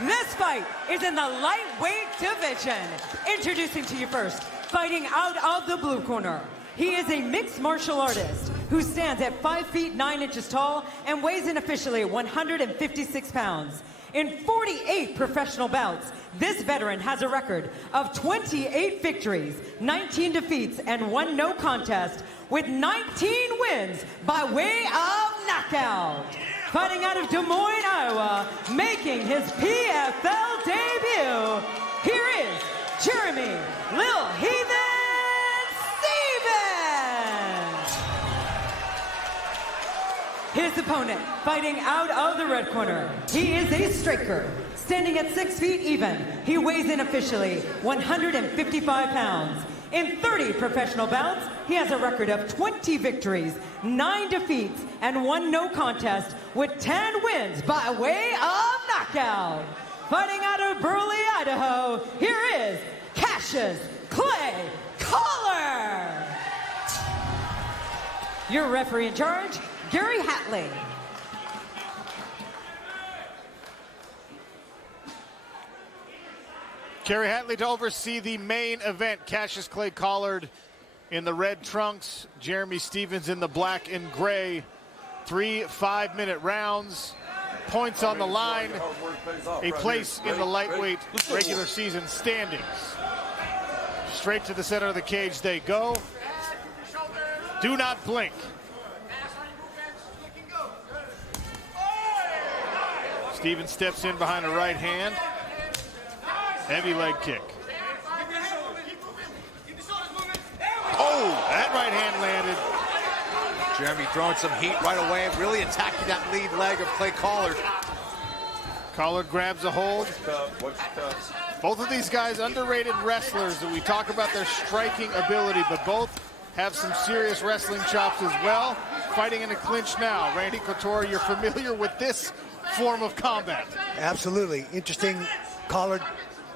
This fight is in the lightweight division. Introducing to you first, fighting out of the blue corner. He is a mixed martial artist who stands at 5 feet 9 inches tall and weighs in officially 156 pounds. In 48 professional bouts, this veteran has a record of 28 victories, 19 defeats, and 1 no contest, with 19 wins by way of knockout. Fighting out of Des Moines, Iowa, making his PFL debut, here is Jeremy Lil Heathen Stevens. His opponent, fighting out of the red corner, he is a striker, standing at 6 feet even. He weighs in officially 155 pounds. In 30 professional bouts, he has a record of 20 victories, 9 defeats, and 1 no contest, with 10 wins by way of knockout. Fighting out of Burley, Idaho, here is Cassius Clay Collar. Your referee in charge, Gary Hatley. Gary Hatley to oversee the main event. Cassius Clay Collard in the red trunks, Jeremy Stevens in the black and gray. 3 5-minute rounds, points on the line, a place in the lightweight regular season standings. Straight to the center of the cage they go. Do not blink. Stevens steps in behind a right hand. Heavy leg kick. Oh, that right hand landed. Jeremy throwing some heat right away, really attacking that lead leg of Clay Collard. Collard grabs a hold. Both of these guys, underrated wrestlers, and we talk about their striking ability, but both have some serious wrestling chops as well. Fighting in a clinch now. Randy Couture, you're familiar with this form of combat. Absolutely. Interesting. Collard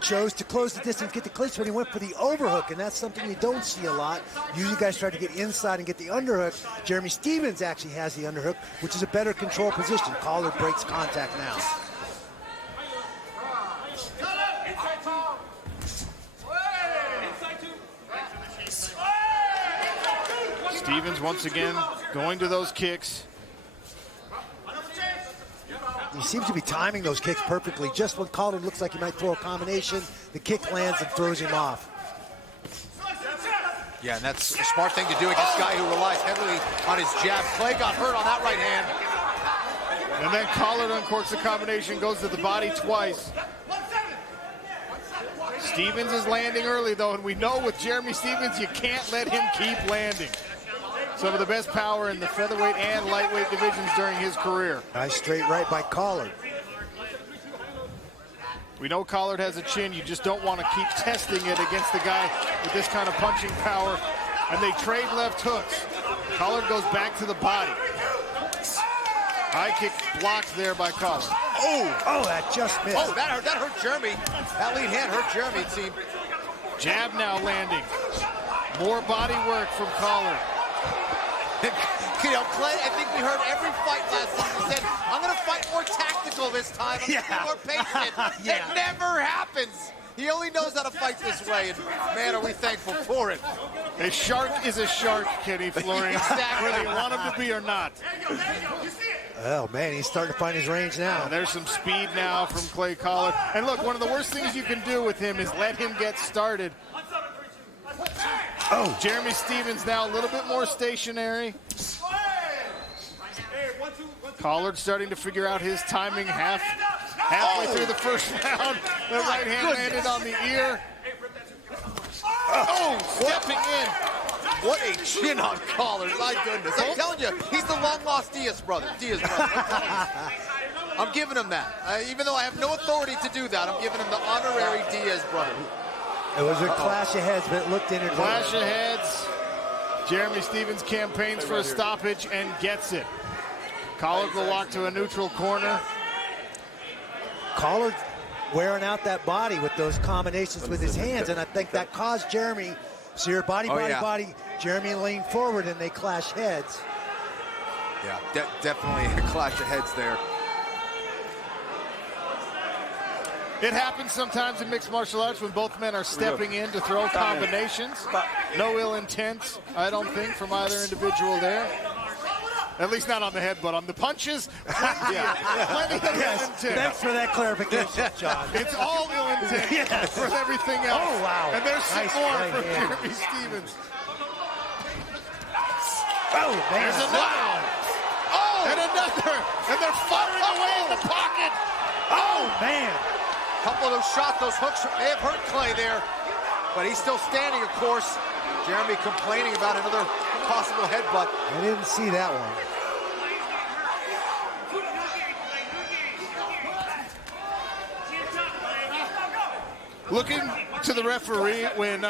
chose to close the distance, get the clinch, but he went for the overhook, and that's something you don't see a lot. Usually guys try to get inside and get the underhook. Jeremy Stevens actually has the underhook, which is a better control position. Collard breaks contact now. Stevens once again going to those kicks. He seems to be timing those kicks perfectly. Just when Collard looks like he might throw a combination, the kick lands and throws him off. Yeah, and that's a smart thing to do against a guy who relies heavily on his jab. Clay got hurt on that right hand. And then Collard uncorks the combination, goes to the body twice. Stevens is landing early, though, and we know with Jeremy Stevens, you can't let him keep landing. Some of the best power in the featherweight and lightweight divisions during his career. Nice straight right by Collard. We know Collard has a chin. You just don't want to keep testing it against the guy with this kind of punching power. And they trade left hooks. Collard goes back to the body. High kick blocked there by Collard. Oh, that just missed. Oh, that hurt Jeremy. That lead hand hurt Jeremy, it seemed. Jab now landing. More body work from Collard. You know, Clay, I think we heard every fight last season. He said, I'm going to fight more tactical this time. I'm going to be more patient. It never happens. He only knows how to fight this way, and man, are we thankful for it. A shark is a shark, Kenny Florian. Exactly. Whether you want him to be or not. Oh, man, he's starting to find his range now. There's some speed now from Clay Collard. And look, one of the worst things you can do with him is let him get started. Oh, Jeremy Stevens now a little bit more stationary. Collard starting to figure out his timing halfway through the first round. The right hand landed on the ear. Oh, stepping in. What a chin on Collard, my goodness. I'm telling you, he's the long-lost Diaz brother. I'm giving him that. Even though I have no authority to do that, I'm giving him the honorary Diaz brother. It was a clash of heads, but it looked in. Clash of heads. Jeremy Stevens campaigns for a stoppage and gets it. Collard will walk to a neutral corner. Collard wearing out that body with those combinations with his hands, and I think that caused Jeremy. So your body. Jeremy leaned forward, and they clash heads. Yeah, definitely a clash of heads there. It happens sometimes in mixed martial arts when both men are stepping in to throw combinations. No ill intent, I don't think, from either individual there. At least not on the head, but on the punches. Plenty of ill intent. Thanks for that clarification, John. It's all ill intent for everything else. Oh, wow. And there's some Nice more right from hand. Jeremy Stephens. Oh, man. There's another one. Oh! And another. And they're firing away in the pocket. Oh, man. A couple of those shots, those hooks may have hurt Clay there, but he's still standing, of course. Jeremy complaining about another possible headbutt. I didn't see that one. Looking to the referee when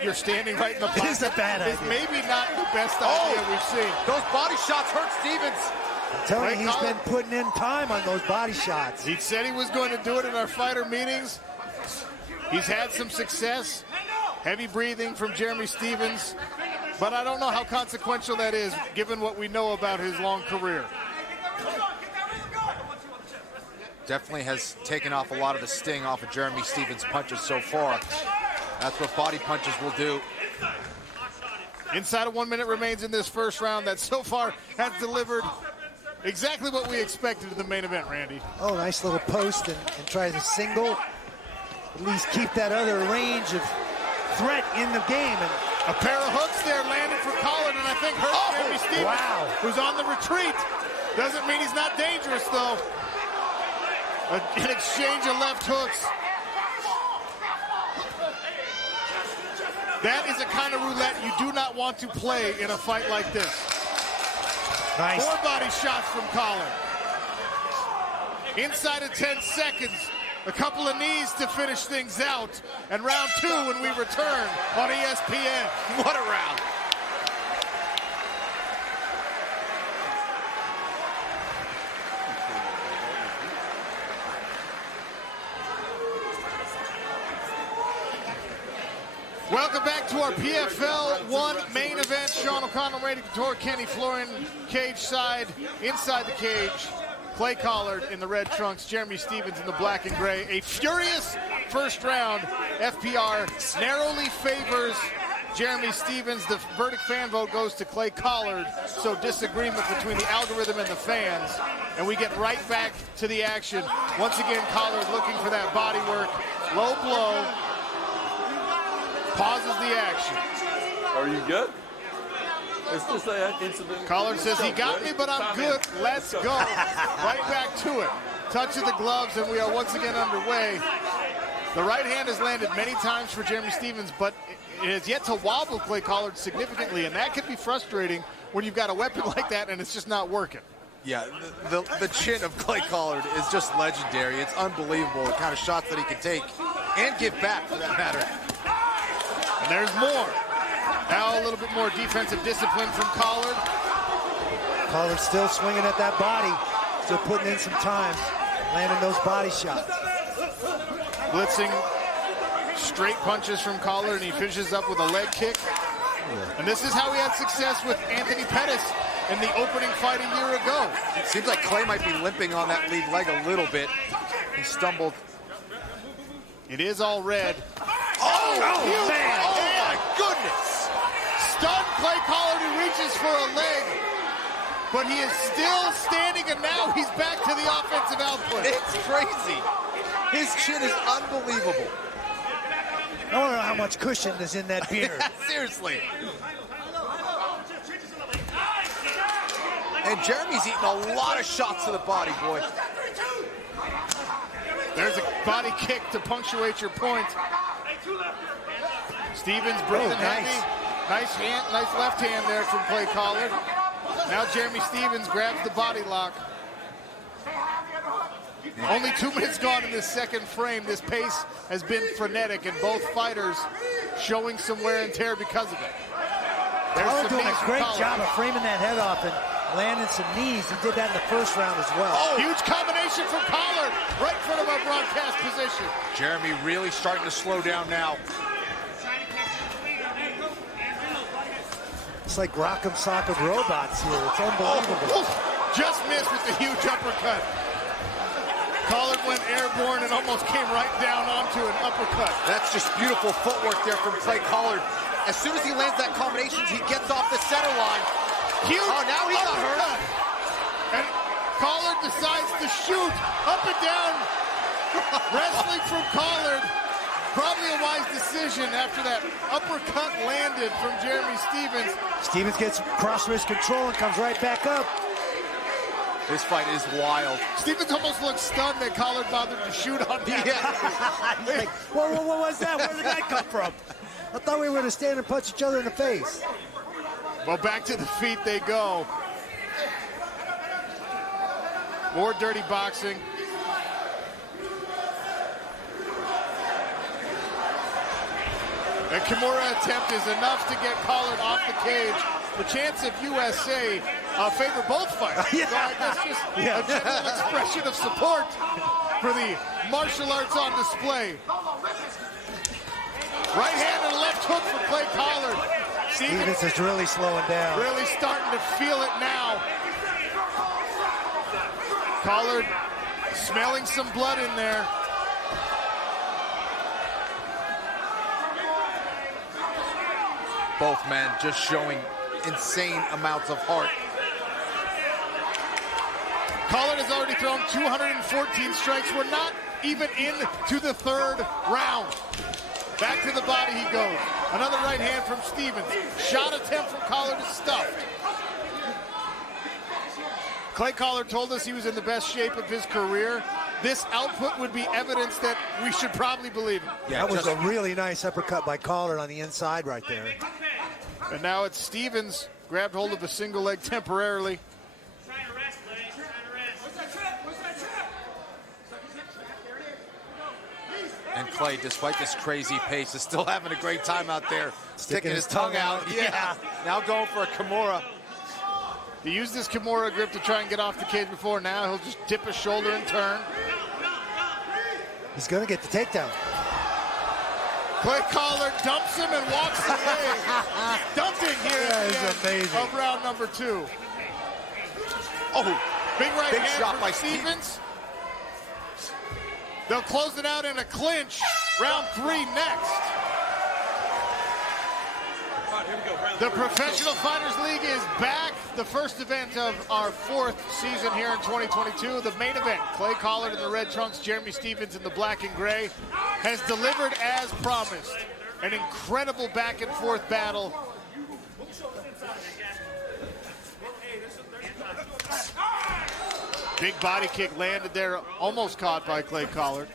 you're standing right in the pocket It is a bad idea. is maybe not the best idea we've seen. Those body shots hurt Stephens. I'm telling you, he's Collar. been putting in time on those body shots. He said he was going to do it in our fighter meetings. He's had some success. Heavy breathing from Jeremy Stephens. But I don't know how consequential that is, given what we know about his long career. Definitely has taken off a lot of the sting off of Jeremy Stephens' punches so far. That's what body punches will do. Inside of 1 minute remains in this first round that so far has delivered exactly what we expected in the main event, Randy. Oh, nice little post and tries a single. At least keep that other range of threat in the game. And A pair of hooks there landed for Collin, and I think hurt Jeremy Stephens, wow. who's on the retreat. Doesn't mean he's not dangerous, though. An exchange of left hooks. That is a kind of roulette you do not want to play in a fight like this. nice. 4 body shots from Collin. Inside of 10 seconds. A couple of knees to finish things out. And round 2 when we return on ESPN. What a round. Welcome back to our PFL 1 main event. Sean O'Connell, Randy Couture, Kenny Florin, cage side, inside the cage. Clay Collard in the red trunks, Jeremy Stephens in the black and gray. A furious first round. FPR narrowly favors Jeremy Stephens. The verdict fan vote goes to Clay Collard. So disagreement between the algorithm and the fans. And we get right back to the action. Once again, Collard looking for that body work. Low blow. Pauses the action. Are you good? Is this an incident? Collard says he got me, but I'm good. Let's go. Right back to it. Touch of the gloves, and we are once again underway. The right hand has landed many times for Jeremy Stephens, but it has yet to wobble Clay Collard significantly, and that can be frustrating when you've got a weapon like that and it's just not working. Yeah, the chin of Clay Collard is just legendary. It's unbelievable the kind of shots that he can take and give back, for that matter. And there's more. Now a little bit more defensive discipline from Collard. Collard's still swinging at that body. Still putting in some time. Landing those body shots. Blitzing straight punches from Collard, and he finishes up with a leg kick. And this is how he had success with Anthony Pettis in the opening fight a year ago. It seems like Clay might be limping on that lead leg a little bit. He stumbled. It is all red. Oh, huge man! Oh, my goodness! Stunned Clay Collard, who reaches for a leg. But he is still standing, and now he's back to the offensive output. It's crazy. His chin is unbelievable. I don't know how much cushion is in that beard. Seriously. And Jeremy's eating a lot of shots to the body, boy. There's a body kick to punctuate your point. Stephens breathing heavy. Nice hand, nice left hand there from Clay Collard. Now Jeremy Stephens grabs the body lock. Only 2 minutes gone in this second frame. This pace has been frenetic, and both fighters showing some wear and tear because of it. Collard doing a great job of framing that head off and landing some knees. He did that in the first round as well. Oh, huge combination from Collard right in front of our broadcast position. Jeremy really starting to slow down now. It's like Rock'em Sock'em Robots here. It's unbelievable. Just missed with the huge uppercut. Collard went airborne. airborne and almost came right down onto an uppercut. That's just beautiful footwork there from Clay Collard. As soon as he lands that combination, he gets off the center line. Huge now he got hurt. And Collard decides to shoot up and down. Wrestling from Collard. Probably a wise decision after that uppercut landed from Jeremy Stephens. Stephens gets cross wrist control and comes right back up. This fight is wild. Stephens almost looked stunned that Collard bothered to shoot on that. He's like, what was that? Where did that come from? I thought we were going to stand and punch each other in the face. Well, back to the feet they go. More dirty boxing. A Kimura attempt is enough to get Collard off the cage. The chance of USA favor both fighters. So I guess just a general expression of support for the martial arts on display. Right hand and left hook for Clay Collard. Stephens is really slowing down. Really starting to feel it now. Collard smelling some blood in there. Both men just showing insane amounts of heart. Collard has already thrown 214 strikes. We're not even into the third round. Back to the body he goes. Another right hand from Stephens. Shot attempt from Collard is stuffed. Clay Collard told us he was in the best shape of his career. This output would be evidence that we should probably believe him. Yeah, that was a really nice uppercut by Collard on the inside right there. And now it's Stephens, grabbed hold of a single leg temporarily. And Clay, despite this crazy pace, is still having a great time out there. Sticking his tongue out. Yeah. Now going for a Kimura. He used his Kimura grip to try and get off the cage before. Now he'll just dip his shoulder and turn. He's going to get the takedown. Clay Collard dumps him and walks away. Dumping here at the end amazing. of round number 2. Oh, big right big hand shot from by Stephens. They'll close it out in a clinch. Round 3 next. The Professional Fighters League is back. The first event of our 4th season here in 2022. The main event, Clay Collard in the red trunks, Jeremy Stephens in the black and gray, has delivered as promised. An incredible back and forth battle. Big body kick landed there, almost caught by Clay Collard.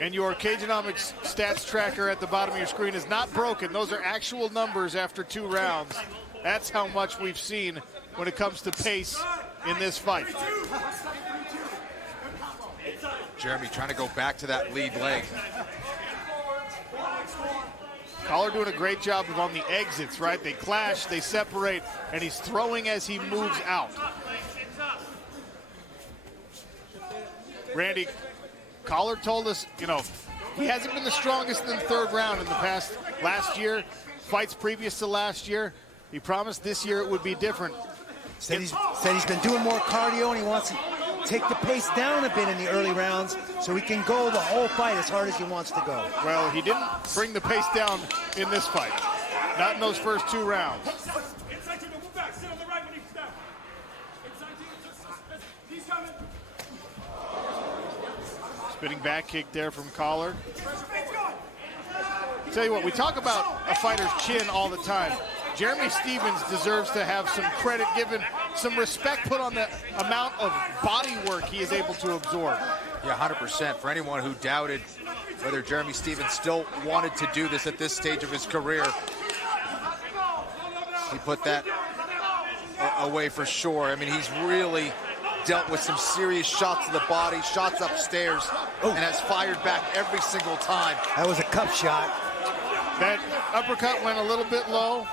And your Cageonomics stats tracker at the bottom of your screen is not broken. Those are actual numbers after 2 rounds. That's how much we've seen when it comes to pace in this fight. Jeremy trying to go back to that lead leg. Collard doing a great job of on the exits, right? They clash, they separate, and he's throwing as he moves out. Randy, Collard told us, you know, he hasn't been the strongest in the 3rd round in the past. Last year, fights previous to last year, he promised this year it would be different. Said he's been doing more cardio and he wants to take the pace down a bit in the early rounds so he can go the whole fight as hard as he wants to go. Well, he didn't bring the pace down in this fight. Not in those first 2 rounds. Spinning back kick there from Collard. Tell you what, we talk about a fighter's chin all the time. Jeremy Stephens deserves to have some credit given, some respect put on the amount of body work he is able to absorb. Yeah, 100%. For anyone who doubted whether Jeremy Stephens still wanted to do this at this stage of his career, he put that away for sure. I mean, he's really dealt with some serious shots to the body, shots upstairs, and has fired back every single time. That was a cup shot. That uppercut went a little bit low.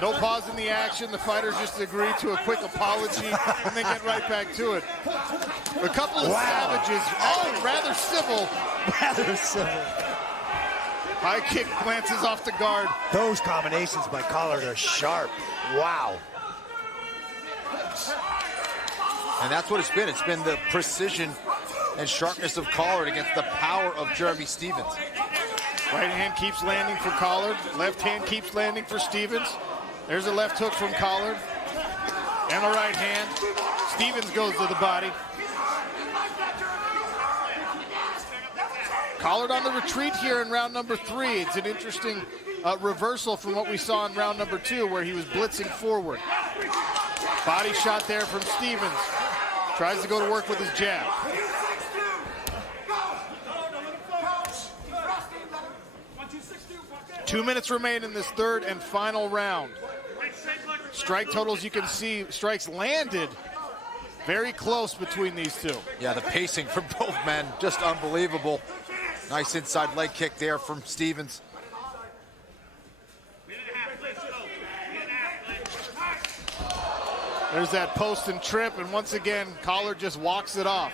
No pause in the action. The fighters just agree to a quick apology and then get right back to it. A couple of savages, all rather civil. Rather civil. High kick glances off the guard. Those combinations by Collard are sharp. Wow. And that's what it's been. It's been the precision and sharpness of Collard against the power of Jeremy Stephens. Right hand keeps landing for Collard. Left hand keeps landing for Stephens. There's a left hook from Collard. And a right hand. Stephens goes to the body. Collard on the retreat here in round number 3. It's an interesting reversal from what we saw in round number 2, where he was blitzing forward. Body shot there from Stephens. Tries to go to work with his jab. Two minutes remain in this third and final round. Strike totals, you can see strikes landed very close between these two. Yeah, the pacing from both men, just unbelievable. Nice inside leg kick there from Stephens. There's that post and trip, and once again, Collard just walks it off.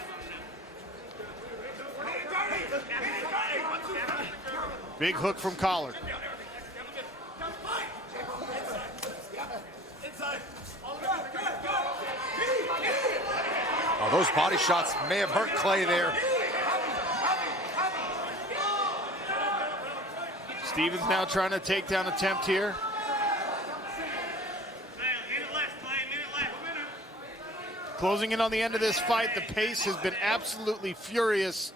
Big hook from Collard. Oh, those body shots may have hurt Clay there. Stephens now trying to takedown attempt here. Closing in on the end of this fight, the pace has been absolutely furious.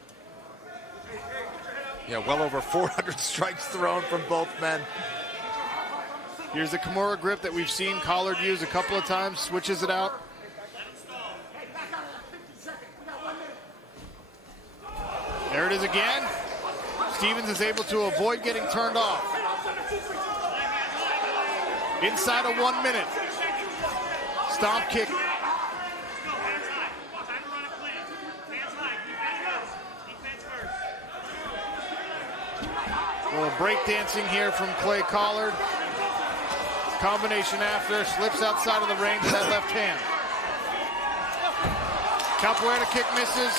Yeah, well over 400 strikes thrown from both men. Here's the Kimura grip that we've seen Collard use a couple of times, switches it out. There it is again. Stephens is able to avoid getting turned off. Inside of 1 minute. Stomp kick. A little break dancing here from Clay Collard. Combination after, slips outside of the range of that left hand. Capoeira kick misses.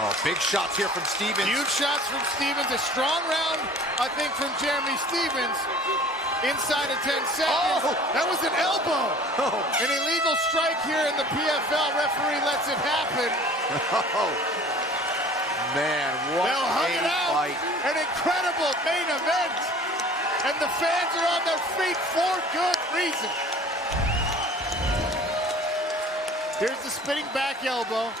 Oh, big shots here from Stephens. Huge shots from Stephens. A strong round, I think, from Jeremy Stephens. Inside of 10 seconds. Oh. That was an elbow. Oh. An illegal strike here in the PFL. Referee lets it happen. Oh. Man, what They'll hug it a out. fight. An incredible main event. And the fans are on their feet for good reason. Here's the spinning back elbow.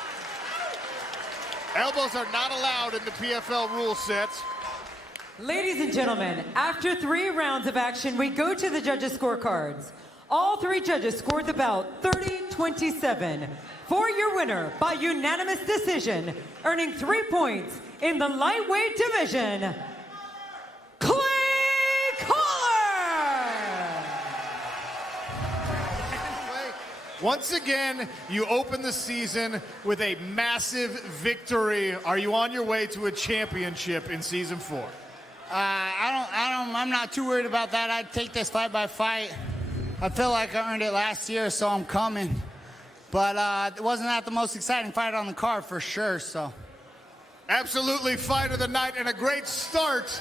Elbows are not allowed in the PFL rule sets. Ladies and gentlemen, after 3 rounds of action, we go to the judges' scorecards. All 3 judges scored the bout 30-27. For your winner by unanimous decision, earning 3 points in the lightweight division, Clay Collard! Once again, you open the season with a massive victory. Are you on your way to a championship in season 4? I'm not too worried about that. I'd take this fight by fight. I feel like I earned it last year, so I'm coming. But it wasn't that the most exciting fight on the card for sure, so. Absolutely fight of the night and a great start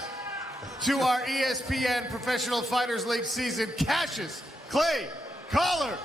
to our ESPN Professional Fighters League season. Cassius Clay Collard.